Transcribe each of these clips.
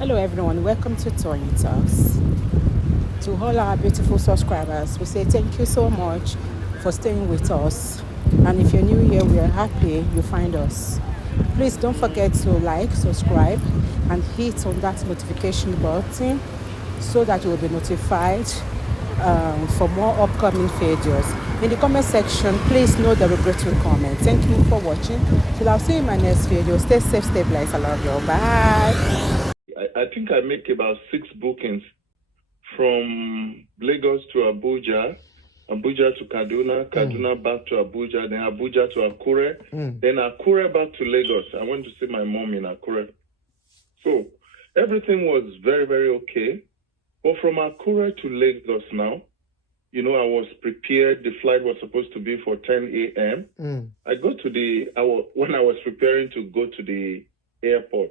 Hello everyone, welcome to Tony Talks. To all our beautiful subscribers, we say thank you so much for staying with us. And if you're new here, we are happy you find us. Please don't forget to like, subscribe, and hit on that notification button so that you will be notified for more upcoming videos. In the comment section, please know the regretful comment. Thank you for watching. Till I'll see you in my next video. Stay safe, stay blessed. I love you. Bye. I think I make about 6 bookings from Lagos to Abuja, Abuja to Kaduna, Kaduna back to Abuja, then Abuja to Akure, then Akure back to Lagos. I went to see my mom in Akure. So everything was very, very okay. But from Akure to Lagos now, I was prepared. The flight was supposed to be for 10 a.m. When I was preparing to go to the airport,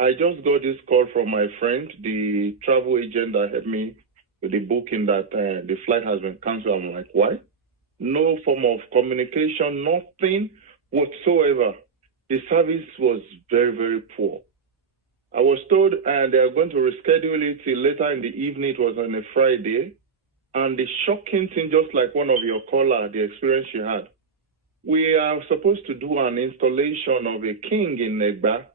I just got this call from my friend, the travel agent that helped me with the booking that the flight has been canceled. I'm like, why? No form of communication, nothing whatsoever. The service was very, very poor. I was told they are going to reschedule it till later in the evening. It was on a Friday. And the shocking thing, just like one of your caller, the experience she had, we are supposed to do an installation of a king in Negba.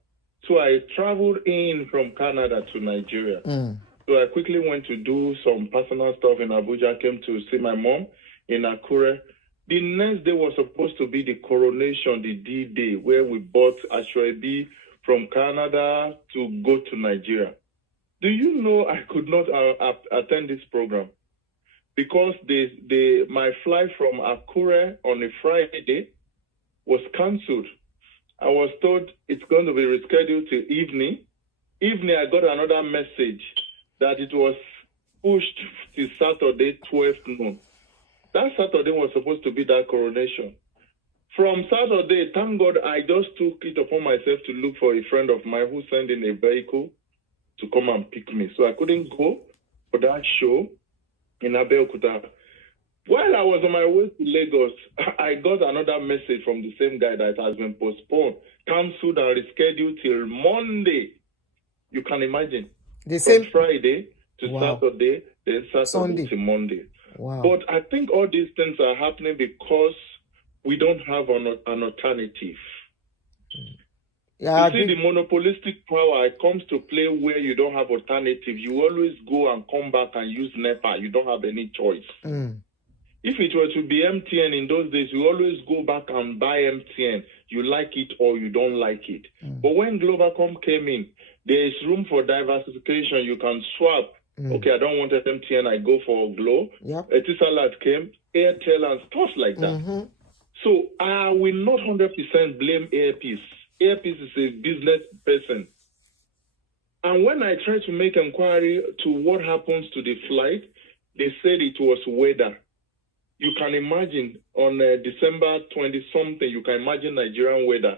So I traveled in from Canada to Nigeria. So I quickly went to do some personal stuff in Abuja, came to see my mom in Akure. The next day was supposed to be the coronation, the D-Day, where we bought Ashwebi from Canada to go to Nigeria. Do you know I could not attend this program? Because my flight from Akure on a Friday was cancelled. I was told it's going to be rescheduled till evening. Evening, I got another message that it was pushed to Saturday, 12 noon. That Saturday was supposed to be that coronation. From Saturday, thank God, I just took it upon myself to look for a friend of mine who sent in a vehicle to come and pick me. So I couldn't go for that show in Abeokuta. While I was on my way to Lagos, I got another message from the same guy that has been postponed, cancelled and rescheduled till Monday. You can imagine. The same Friday to Saturday, then Saturday to Monday. Wow. But I think all these things are happening because we don't have an alternative. Yeah, you see, the monopolistic power, it comes to play where you don't have alternative. You always go and come back and use NEPA. You don't have any choice. If it were to be MTN in those days, you always go back and buy MTN. You like it or you don't like it. But when Globalcom came in, there is room for diversification. You can swap. Okay, I don't want MTN, I go for Glo. Etisalat came, Airtel and stuff like that. So I will not 100% blame Airpeace. Airpeace is a business person. And when I tried to make inquiry to what happens to the flight, they said it was weather. You can imagine on December 20-something, you can imagine Nigerian weather.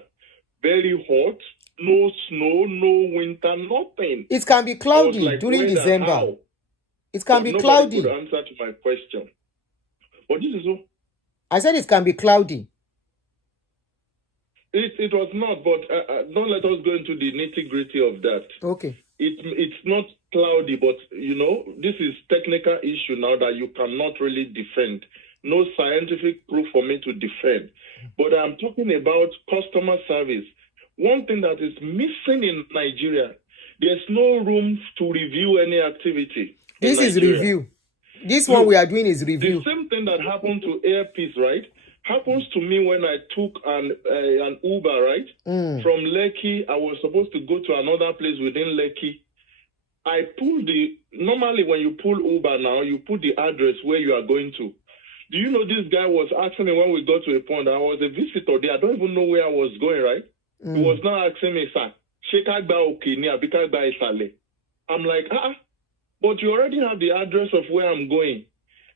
Very hot, no snow, no winter, nothing. It can be cloudy during December. How? It can be cloudy. Nobody could answer to my question. But this is all. I said it can be cloudy. It was not, but don't let us go into the nitty-gritty of that. Okay. It's not cloudy, but, this is technical issue now that you cannot really defend. No scientific proof for me to defend. But I'm talking about customer service. One thing that is missing in Nigeria, there's no room to review any activity. This is review. This one we are doing is review. The same thing that happened to Airpeace, right? Happens to me when I took an Uber, right? From Lekki, I was supposed to go to another place within Lekki. I pulled normally when you pull Uber now, you put the address where you are going to. Do you know this guy was asking me when we got to a point, I was a visitor there, I don't even know where I was going, right? He was now asking me, sir, I'm like, but you already have the address of where I'm going.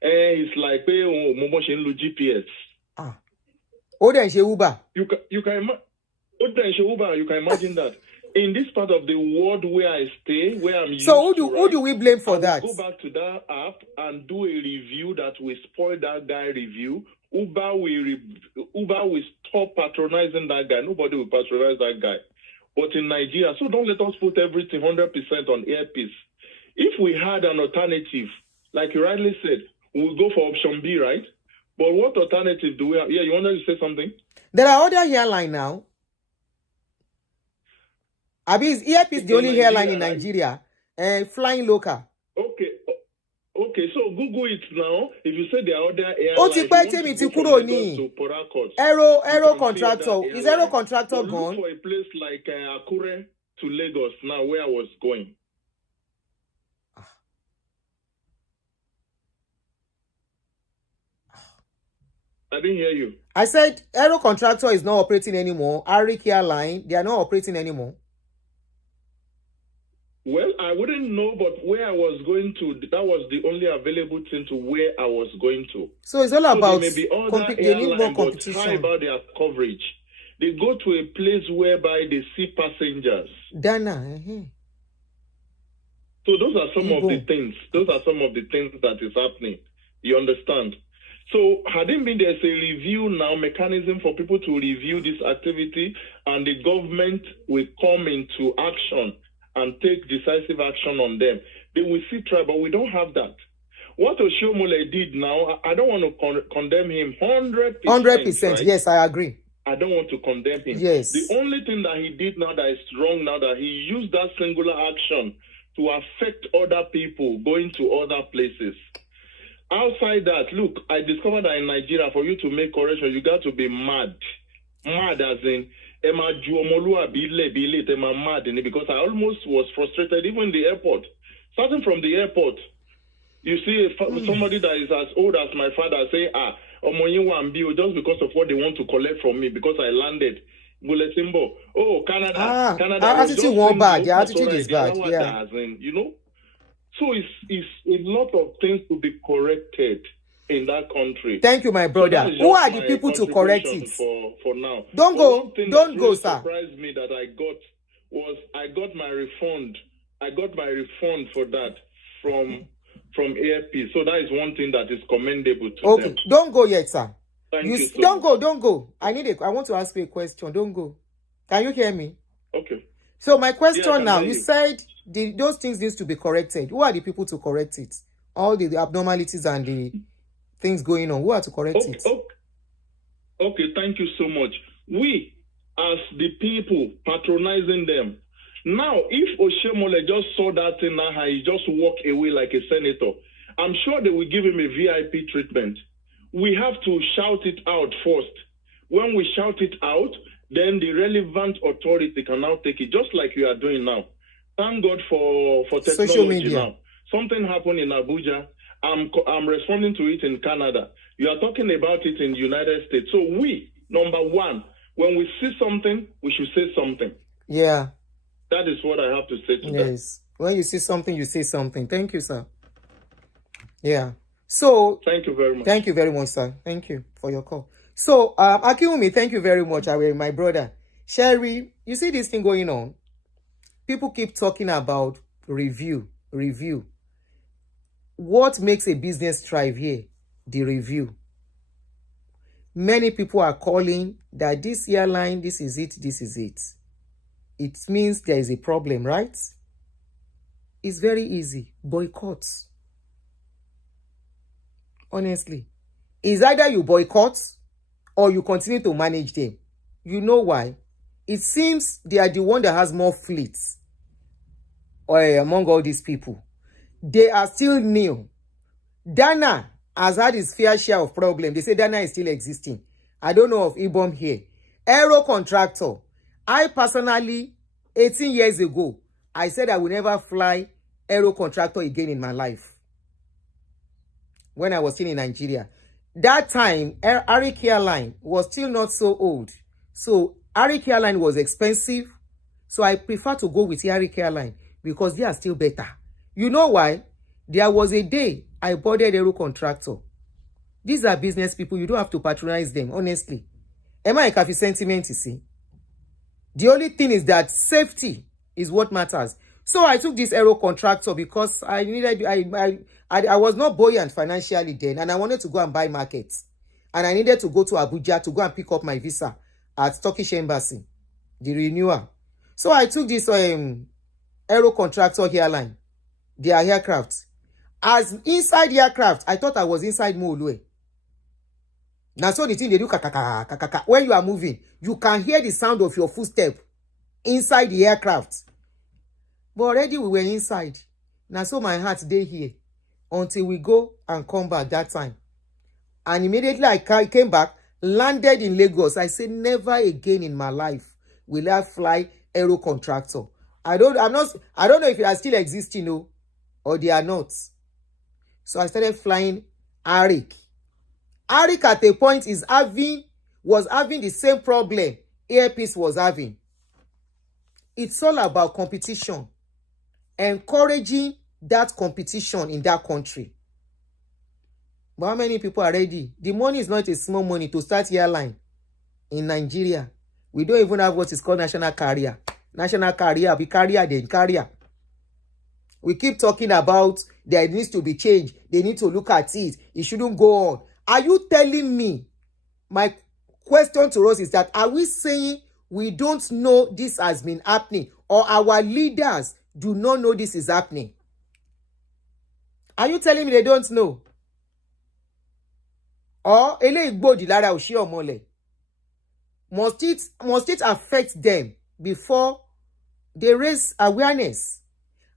And he's like, GPS. Uber. You can imagine that. In this part of the world where I stay, where I'm used so who do we blame for that? Go back to that app and do a review that will spoil that guy review. Uber will stop patronizing that guy. Nobody will patronize that guy. but in Nigeria. So don't let us put everything 100% on earpiece. If we had an alternative, like you rightly said, we'll go for option B, right? But what alternative do we have? Yeah, you wanted to say something? There are other airlines now. Abi, is earpiece the only airline in Nigeria? Flying local. Okay, so Google it now. If you say there are other airlines, Oh, ti pẹ́ tèmi ti kúrò ní. Aero contractor. Is Aero contractor gone? Look for a place like Akure to Lagos now, where I was going. I didn't hear you. I said Aero contractor is not operating anymore. Arik Airline, they are not operating anymore. Well, I wouldn't know, but where I was going to, that was the only available thing to where I was going to. So it's all about they need more competition. But how about their coverage? They go to a place whereby they see passengers. Dana. So those are some of the things. Those are some of the things that is happening. You understand? So had it been there's a review now, mechanism for people to review this activity, and the government will come into action and take decisive action on them, they will see trial, but we don't have that. What Oshiomhole did now, I don't want to condemn him 100%. 100%, right? Yes, I agree. I don't want to condemn him. Yes. The only thing that he did now that is wrong now, that he used that singular action to affect other people going to other places. Outside that, look, I discovered that in Nigeria, for you to make correction, you got to be mad. Mad as in, because I almost was frustrated, even in the airport. Starting from the airport, you see somebody that is as old as my father say, just because of what they want to collect from me, because I landed. Bulletimbo. Oh, Canada. Canada. Attitude won't bad. Your attitude is bad. Yeah. You know? So it's a lot of things to be corrected in that country. Thank you, my brother. So who are the people to correct it? For now. Don't go, sir. What surprised me that I got my refund. I got my refund for that from AFP. So that is one thing that is commendable to them. Okay, don't go yet, sir. Thank you so don't go. I want to ask you a question. Don't go. Can you hear me? Okay. So my question now, you said those things needs to be corrected. Who are the people to correct it? All the abnormalities and the things going on. Who are to correct it? Okay, thank you so much. We, as the people patronizing them. Now, if Oshiomhole just saw that thing now, he just walk away like a senator, I'm sure they will give him a VIP treatment. We have to shout it out first. When we shout it out, then the relevant authority can now take it, just like you are doing now. Thank God for technology. Social media. Now. Something happened in Abuja. I'm responding to it in Canada. You are talking about it in the United States. So we, number one, when we see something, we should say something. Yeah. That is what I have to say to them. Yes. When you see something, you say something. Thank you, sir. Yeah. So thank you very much. Thank you very much, sir. Thank you for your call. So Akinwumi, thank you very much. My brother. Sherry, you see this thing going on? People keep talking about review. What makes a business thrive here? The review. Many people are calling that this airline, this is it. It means there is a problem, right? It's very easy. Boycotts. Honestly. It's either you boycott or you continue to manage them. You know why? It seems they are the one that has more fleets among all these people. They are still new. Dana has had his fair share of problems. They say Dana is still existing. I don't know of Ibom here. Aero contractor. I personally, 18 years ago, I said I will never fly Aero contractor again in my life. When I was still in Nigeria. That time, Arik Airline was still not so old. So Arik Airline was expensive. So I prefer to go with Arik Airline because they are still better. You know why? There was a day I boarded Aero contractor. These are business people. You don't have to patronize them, honestly. Am I a coffee sentiment, you see? The only thing is that safety is what matters. So I took this Aero contractor because I needed, I was not buoyant financially then, and I wanted to go and buy markets. And I needed to go to Abuja to go and pick up my visa at Turkish Embassy, the renewal. So I took this aero contractor airline, their aircraft. As inside the aircraft, I thought I was inside Moolue. Now, so the thing they do, kakaka. When you are moving, you can hear the sound of your footstep inside the aircraft. But already we were inside. Now, so my heart day here until we go and come back that time. And immediately I came back, landed in Lagos. I said, never again in my life will I fly aero contractor. I don't know if they are still existing, or they are not. So I started flying Arik. Arik at a point was having the same problem Air Peace was having. It's all about competition, encouraging that competition in that country. But how many people are ready? The money is not a small money to start airline in Nigeria. We don't even have what is called national carrier. National carrier, be carrier, then carrier. We keep talking about there needs to be change. They need to look at it. It shouldn't go on. Are you telling me? My question to us is that, are we saying we don't know this has been happening, or our leaders do not know this is happening? Are you telling me they don't know? Or must it affect them before they raise awareness?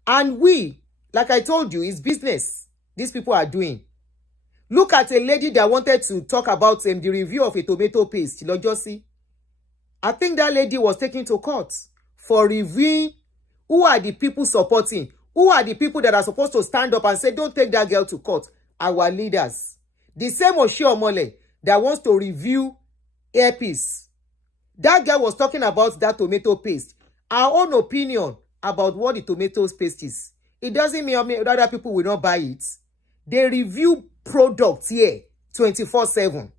And we, like I told you, it's business these people are doing. Look at a lady that wanted to talk about the review of a tomato paste. I think that lady was taken to court for reviewing who are the people supporting, who are the people that are supposed to stand up and say, don't take that girl to court. Our leaders. The same Oshiomhole that wants to review Air Peace. That girl was talking about that tomato paste. Our own opinion about what the tomato paste is. It doesn't mean other people will not buy it. They review products here 24/7.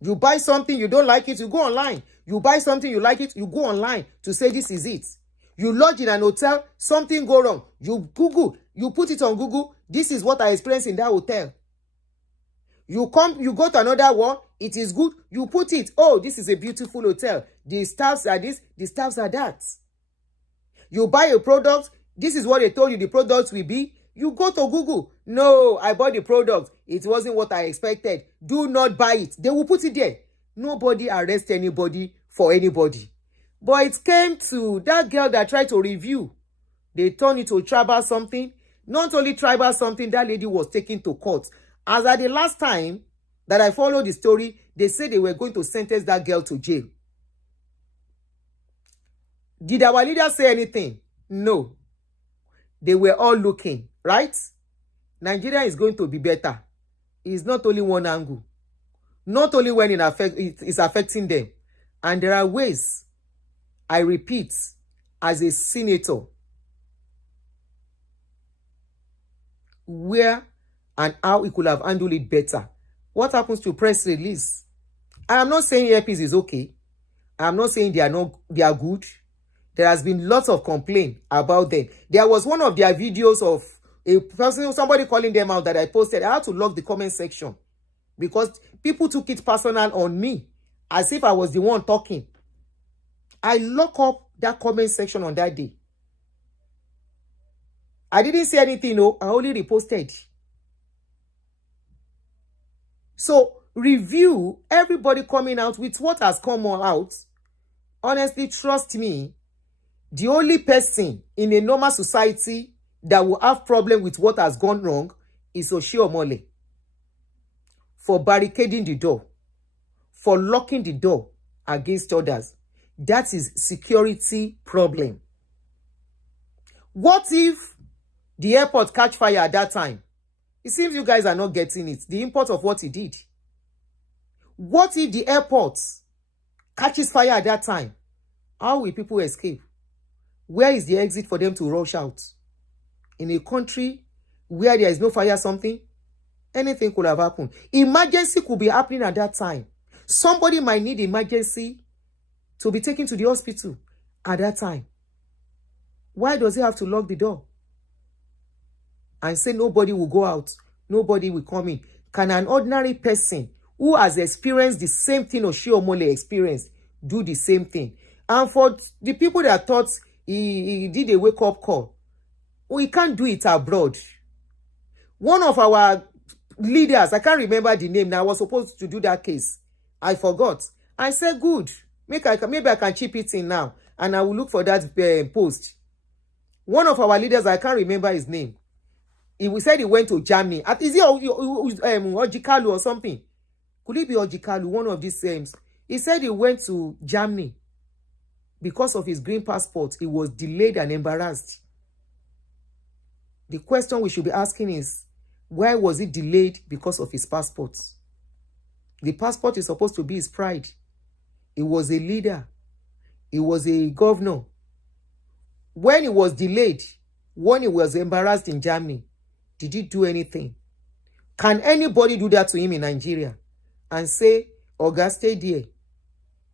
You buy something, you don't like it, you go online. You buy something, you like it, you go online to say this is it. You lodge in an hotel, something go wrong. You Google, you put it on Google. This is what I experienced in that hotel. You go to another one, it is good. You put it, oh, this is a beautiful hotel. The staffs are this, the staffs are that. You buy a product, this is what they told you the product will be. You go to Google. No, I bought the product. It wasn't what I expected. Do not buy it. They will put it there. Nobody arrests anybody for anybody. But it came to that girl that tried to review. They turned it to tribal something. Not only tribal something, that lady was taken to court. As at the last time that I followed the story, they said they were going to sentence that girl to jail. Did our leaders say anything? No. They were all looking, right? Nigeria is going to be better. It's not only one angle. Not only when it is affecting them. And there are ways, I repeat, as a senator, where and how he could have handled it better. What happens to press release? I am not saying Air Peace is okay. I am not saying they are good. There has been lots of complaint about them. There was one of their videos of a person, somebody calling them out that I posted. I had to lock the comment section because people took it personal on me as if I was the one talking. I lock up that comment section on that day. I didn't say anything, no. I only reposted. So, review everybody coming out with what has come all out. Honestly, trust me, the only person in a normal society that will have problem with what has gone wrong is Oshiomhole. For barricading the door, for locking the door against others. That is security problem. What if the airport catch fire at that time? It seems you guys are not getting it. The import of what he did. What if the airport catches fire at that time? How will people escape? Where is the exit for them to rush out? In a country where there is no fire something, anything could have happened. Emergency could be happening at that time. Somebody might need emergency to be taken to the hospital at that time. Why does he have to lock the door and say nobody will go out, nobody will come in? Can an ordinary person who has experienced the same thing Oshiomhole experienced do the same thing? And for the people that thought he did a wake-up call, we can't do it abroad. One of our leaders, I can't remember the name now, I was supposed to do that case. I forgot. I said, good. Maybe I can chip it in now, and I will look for that post. One of our leaders, I can't remember his name. He said he went to Germany. Is it Ojikalu or something? Could it be Ojikalu? One of these names. He said he went to Germany because of his green passport. He was delayed and embarrassed. The question we should be asking is, why was he delayed because of his passport? The passport is supposed to be his pride. He was a leader. He was a governor. When he was delayed, when he was embarrassed in Germany, did he do anything? Can anybody do that to him in Nigeria and say, Oga, stay there?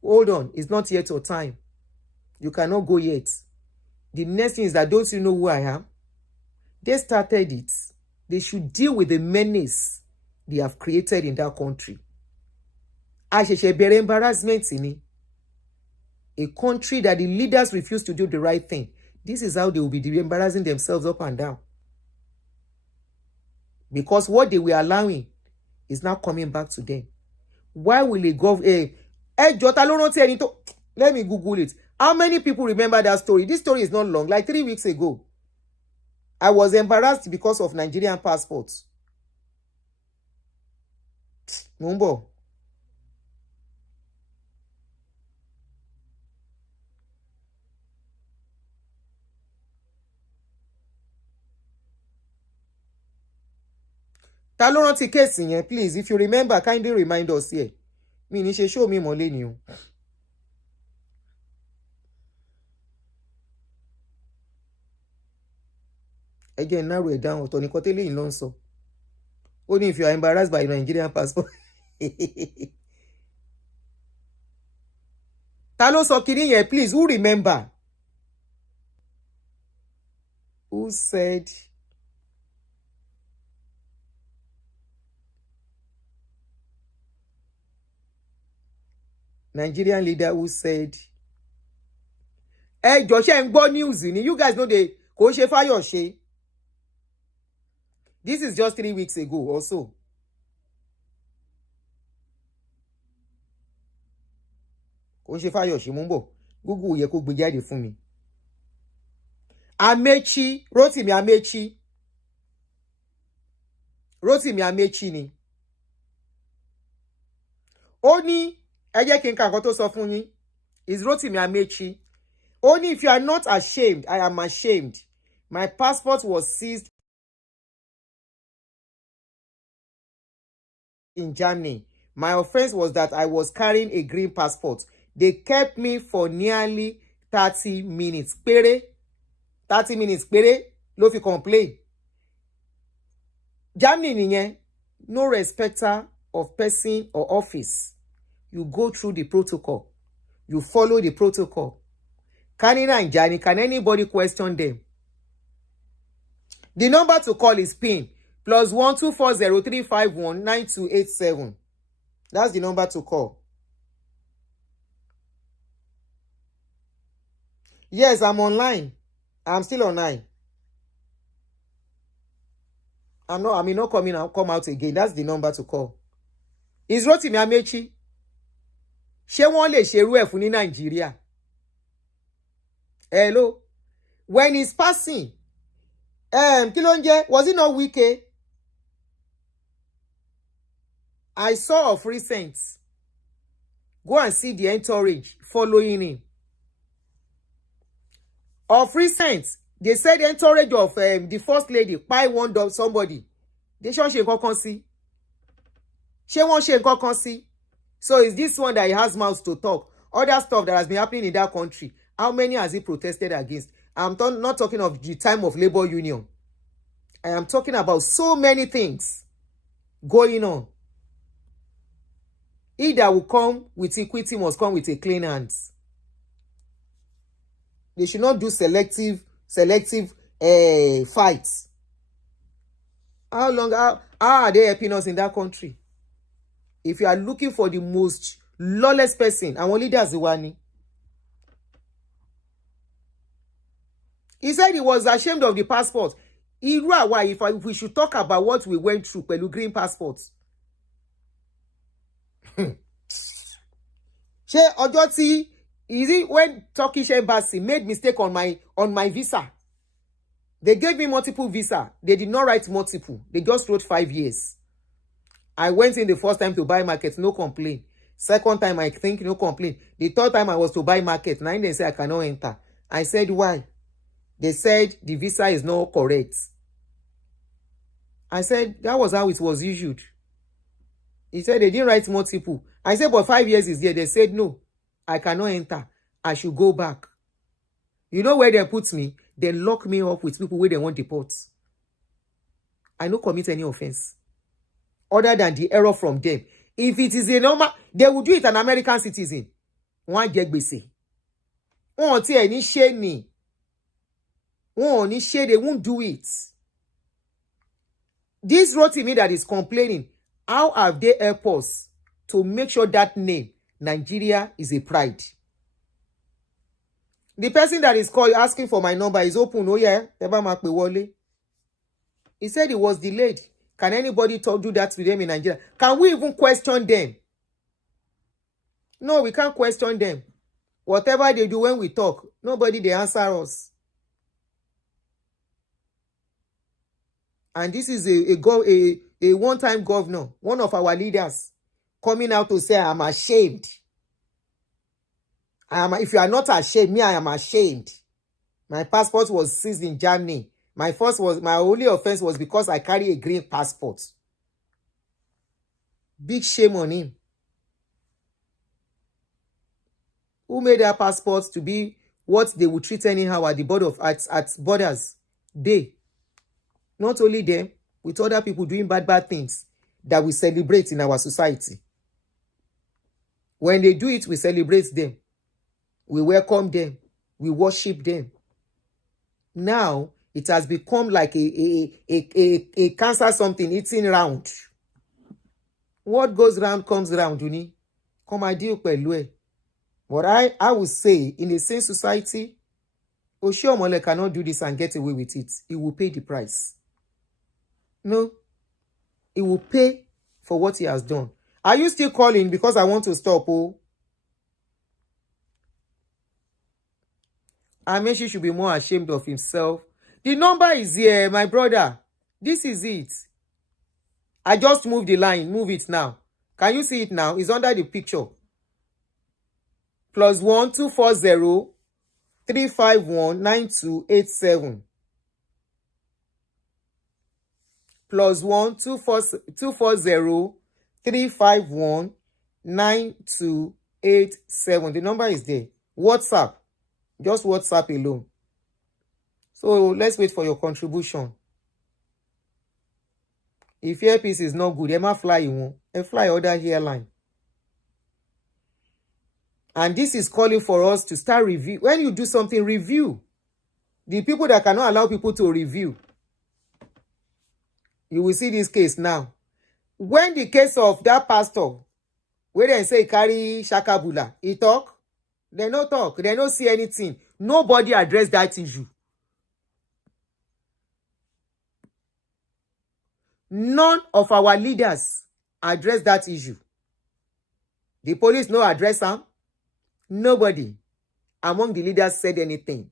Hold on, it's not yet your time. You cannot go yet. The next thing is that those who know who I am, they started it. They should deal with the menace they have created in that country. Embarrassment in a country that the leaders refuse to do the right thing. This is how they will be embarrassing themselves up and down. Because what they were allowing is now coming back to them. Why will they go? Let me Google it. How many people remember that story? This story is not long, like 3 weeks ago. I was embarrassed because of Nigerian passports. Mumbo. Ta ló rántí case yẹn, please, if you remember, kindly remind us here. Mi ní ṣe show mi mọ́ lẹ́ni o. Again, narrow it down. Ọ̀tọ̀ nìkan tẹ́lẹ̀ yìí ló ń sọ. Ó ní if you are embarrassed by your Nigerian passport. Ta ló sọ kiri yẹn, please, who remember? Who said? Nigerian leader who said, hey, Joshua and Gbọ́ news ni. You guys know the kò ṣe Fayose. This is just 3 weeks ago also. Kò ṣe Fayose mo ń bọ̀. Google yẹ kó gbé jáde fún mi. Amechi, Rotimi Amechi. Rotimi Amechi ni. Ó ní ẹ jẹ́ kí n ka nǹkan tó sọ fún yín. Is Rotimi Amechi. Only if you are not ashamed, I am ashamed. My passport was seized in Germany. My offense was that I was carrying a green passport. They kept me for nearly 30 minutes. 30 minutes. Ló fi complain. Germany nìyẹn, no respecter of person or office. You go through the protocol. You follow the protocol. Can anybody question them? The number to call is PIN +1 240 351 9287. That's the number to call. Yes, I'm online. I'm still online. I may not come out again. That's the number to call. Is Rotimi Amechi? Ṣé wọ́n lè ṣerú ẹ̀ fún ní Nàìjíríà? Hello. When he's passing, kí ló ń jẹ́? Was it not Wike? I saw of recent. Go and see the entourage following him. Of recent, they said the entourage of the first lady buy one dog somebody. They ṣe nǹkan kan sí. Ṣé wọ́n ṣe nǹkan kan sí? So is this one that he has mouths to talk? Other stuff that has been happening in that country. How many has he protested against? I'm not talking of the time of labor union. I am talking about so many things going on. He that will come with equity must come with a clean hands. They should not do selective fights. How are they helping us in that country? If you are looking for the most lawless person, àwọn leaders wà ní. He said he was ashamed of the passport. Irú àwa, if we should talk about what we went through pẹ̀lú green passports. Ṣé ọjọ́ tí, is it when Turkish embassy made mistake on my visa? They gave me multiple visa. They did not write multiple. They just wrote 5 years. I went in the first time to buy market, no complaint. Second time, I think, no complaint. The third time I was to buy market, now they say I cannot enter. I said, why? They said the visa is not correct. I said, that was how it was issued. He said they didn't write multiple. I said, but 5 years is there. They said, no, I cannot enter. I should go back. You know where they put me? They lock me up with people where they want deport. I don't commit any offense other than the error from them. If it is a normal, they would do it an American citizen. Wọ́n jẹ gbèsè. Wọ́n ti ẹ̀ ní ṣe ni. Wọ́n ò ní ṣe, they won't do it. This Rotimi that is complaining, how have they helped us to make sure that name, Nigeria, is a pride? The person that is called asking for my number is open. Oh yeah, he said it was delayed. Can anybody do that to them in Nigeria? Can we even question them? No, we can't question them. Whatever they do when we talk, nobody they answer us. And this is a one-time governor, one of our leaders, coming out to say, I'm ashamed. If you are not ashamed, me, I am ashamed. My passport was seized in Germany. My only offense was because I carry a green passport. Big shame on him. Who made their passports to be what they would treat anyhow at the at borders? They. Not only them, with other people doing bad things that we celebrate in our society. When they do it, we celebrate them. We welcome them. We worship them. Now, it has become like a cancer something eating round. What goes round comes round, Uni. Come I deal pẹ̀lú. But I would say, in a sane society, Oshiomhole cannot do this and get away with it. He will pay the price. No. He will pay for what he has done. Are you still calling because I want to stop? Oh? Amaechi should be more ashamed of himself. The number is here, my brother. This is it. I just moved the line. Move it now. Can you see it now? It's under the picture. +1 240 351 9287. +1 240 351 9287. The number is there. WhatsApp. Just WhatsApp alone. So let's wait for your contribution. If earpiece is not good, Emma fly you won't. Fly other airline. And this is calling for us to start review. When you do something, review. The people that cannot allow people to review. You will see this case now. When the case of that pastor, where they say carry Shakabula, he talk. They no talk. They no see anything. Nobody addressed that issue. None of our leaders addressed that issue. The police no address them. Nobody among the leaders said anything.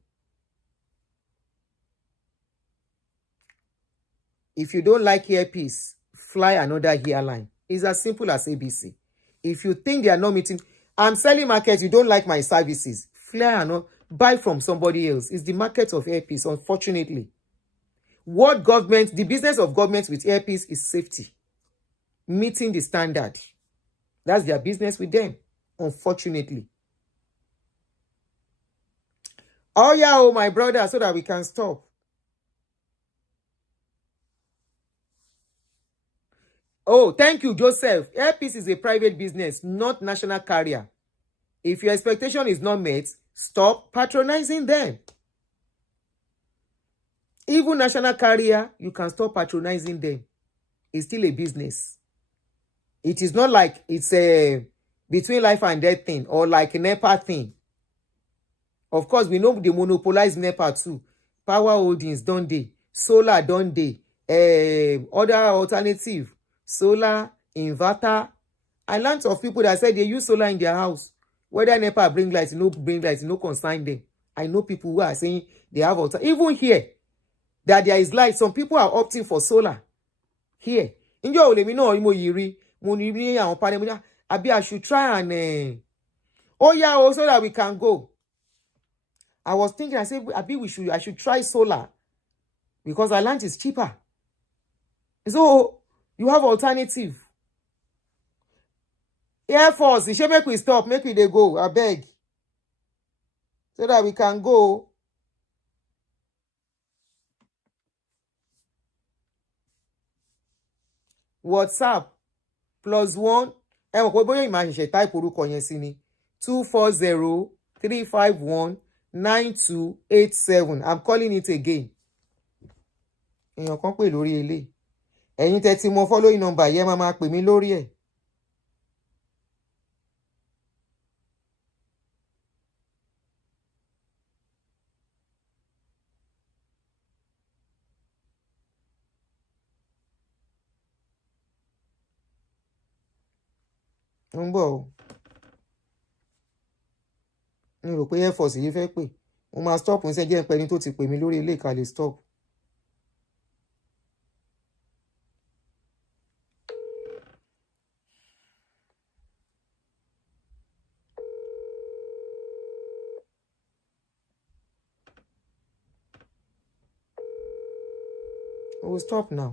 If you don't like earpiece, fly another airline. It's as simple as ABC. If you think they are not meeting, I'm selling market, you don't like my services, fly another, buy from somebody else. It's the market of earpiece, unfortunately. What government, the business of government with earpiece is safety. Meeting the standard. That's their business with them, unfortunately. Oh yeah, oh my brother, so that we can stop. Oh, thank you, Joseph. Airpeace is a private business, not national carrier. If your expectation is not met, stop patronizing them. Even national carrier, you can stop patronizing them. It's still a business. It is not like it's a between life and death thing or like a NEPA thing. Of course, we know they monopolize NEPA too. Power Holdings don dey, solar don dey, other alternative, solar, inverter. I learned of people that said they use solar in their house. Whether NEPA bring light, no bring light, no concern them. I know people who are saying they have even here that there is light. Some people are opting for solar here. Injo ole mi náà mo yiri mo ní rí àwọn panel mo ní abi I should try and oh yeah, oh, so that we can go. I was thinking, I said, I should try solar because our land is cheaper. So you have alternative. Air Force, it should make we stop, make we dey go, I beg. So that we can go. WhatsApp +1. Ẹ mọ̀ pé bóyá ìmọ̀ àṣẹ̀ṣẹ̀ type orúkọ yẹn sí ni 240-351-9287. I'm calling it again. Èèyàn kan pè lórí eléyìí. Ẹ̀yin tẹ́ ti mọ following number yẹn máa pè mí lórí ẹ̀. Ń bọ̀ o. Mi rò pé Air Force yìí fẹ́ pè. Mo máa stop ń sẹ́ jẹ́ ń pẹ́ ní tó ti pè mí lórí ilé ìkàlẹ̀ stop. We will stop now.